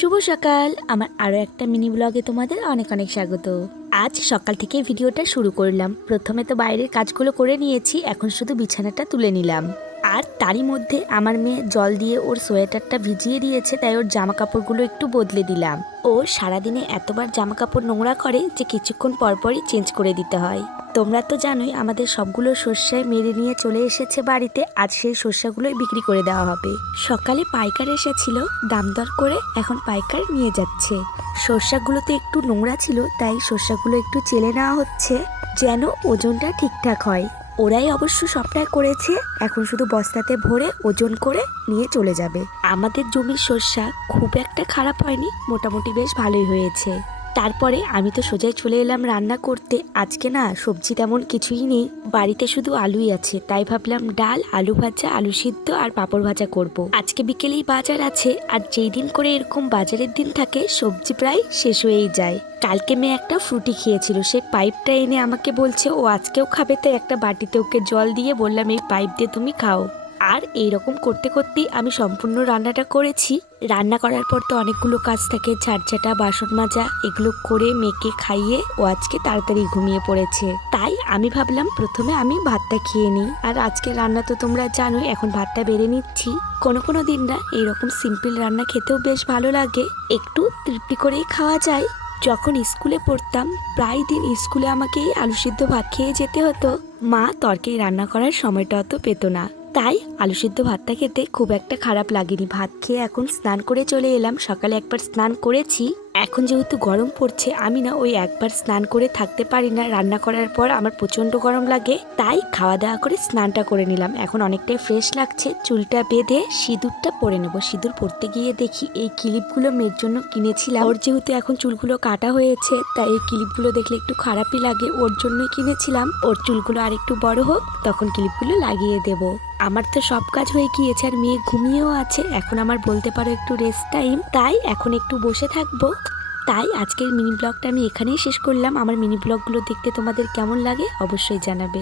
শুভ সকাল। আমার আরও একটা মিনি ব্লগে তোমাদের অনেক অনেক স্বাগত। আজ সকাল থেকে ভিডিওটা শুরু করলাম। প্রথমে তো বাইরের কাজগুলো করে নিয়েছি, এখন শুধু বিছানাটা তুলে নিলাম। আর তারই মধ্যে আমার মেয়ে জল দিয়ে ওর সোয়েটারটা ভিজিয়ে দিয়েছে, তাই ওর জামা কাপড়গুলো একটু বদলে দিলাম। ও সারাদিনে এতবার জামা কাপড় নোংরা করে যে কিছুক্ষণ পরপরই চেঞ্জ করে দিতে হয়। তোমরা তো জানোই আমাদের সবগুলো শস্যায় মেরে নিয়ে চলে এসেছে বাড়িতে। আজ সেই শস্যগুলোই বিক্রি করে দেওয়া হবে। সকালে পাইকার এসেছিল, দাম দর করে এখন পাইকার নিয়ে যাচ্ছে। শস্যগুলোতে একটু নোংরা ছিল, তাই শস্যগুলো একটু চেলে নেওয়া হচ্ছে যেন ওজনটা ঠিকঠাক হয়। ওরাই অবশ্য সবটাই করেছে, এখন শুধু বস্তাতে ভরে ওজন করে নিয়ে চলে যাবে। আমাদের জমির শস্য খুব একটা খারাপ হয়নি, মোটামুটি বেশ ভালোই হয়েছে। তারপরে আমি তো সোজাই চলে এলাম রান্না করতে। আজকে না সবজি তেমন কিছুই নেই, বাড়িতে শুধু আলুই আছে, তাই ভাবলাম ডাল, আলু ভাজা, আলু সিদ্ধ আর পাঁপড় ভাজা করব। আজকে বিকেলেই বাজার আছে, আর যেই দিন করে এরকম বাজারের দিন থাকে সবজি প্রায় শেষ হয়েই যায়। কালকে মেয়ে একটা ফ্রুটি খেয়েছিল, সেই পাইপটা এনে আমাকে বলছে ও আজকেও খাবে, তাই একটা বাটিতে ওকে জল দিয়ে বললাম এই পাইপ দিয়ে তুমি খাও। আর এইরকম করতে করতেই আমি সম্পূর্ণ রান্নাটা করেছি। রান্না করার পর তো অনেকগুলো কাজ থাকে, ঝাড়ঝাঁটা, বাসন মাজা, এগুলো করে মেয়েকে খাইয়ে ও আজকে তাড়াতাড়ি ঘুমিয়ে পড়েছে। তাই আমি ভাবলাম প্রথমে আমি ভাতটা খেয়ে নিই। আর আজকে রান্না তো তোমরা জানোই, এখন ভাতটা বেড়ে নিচ্ছি। কোনো দিন না এইরকম সিম্পল রান্না খেতেও বেশ ভালো লাগে, একটু তৃপ্তি করেই খাওয়া যায়। যখন স্কুলে পড়তাম প্রায় দিন স্কুলে আমাকে আলু সিদ্ধ ভাত খেয়ে যেতে হতো। মা তরকারি রান্না করার সময়টা অত পেত না, তাই আলু সিদ্ধ ভাতটা খেতে খুব একটা খারাপ লাগেনি। ভাত খেয়ে এখন স্নান করে চলে এলাম। সকালে একবার স্নান করেছি, এখন যেহেতু গরম পড়ছে আমি না ওই একবার স্নান করে থাকতে পারি না। রান্না করার পর আমার প্রচন্ড গরম লাগে, তাই খাওয়া দাওয়া করে স্নানটা করে নিলাম। এখন অনেকটাই ফ্রেশ লাগছে। চুলটা বেঁধে সিঁদুরটা পরে নেবো। সিঁদুর পরতে গিয়ে দেখি এই ক্লিপগুলো মেয়ের জন্য কিনেছিলাম। ওর যেহেতু এখন চুলগুলো কাটা হয়েছে, তাই এই ক্লিপগুলো দেখলে একটু খারাপই লাগে, ওর জন্যই কিনেছিলাম। ওর চুলগুলো আর একটু বড় হোক, তখন ক্লিপগুলো লাগিয়ে দেব। আমার তো সব কাজ হয়ে গিয়েছে, আর মেয়ে ঘুমিয়েও আছে। এখন আমার বলতে পারো একটু রেস্ট টাইম, তাই এখন একটু বসে থাকবো। তাই আজকের মিনি ব্লগটা আমি এখানেই শেষ করলাম। আমার মিনি ব্লগগুলো দেখতে তোমাদের কেমন লাগে অবশ্যই জানাবে।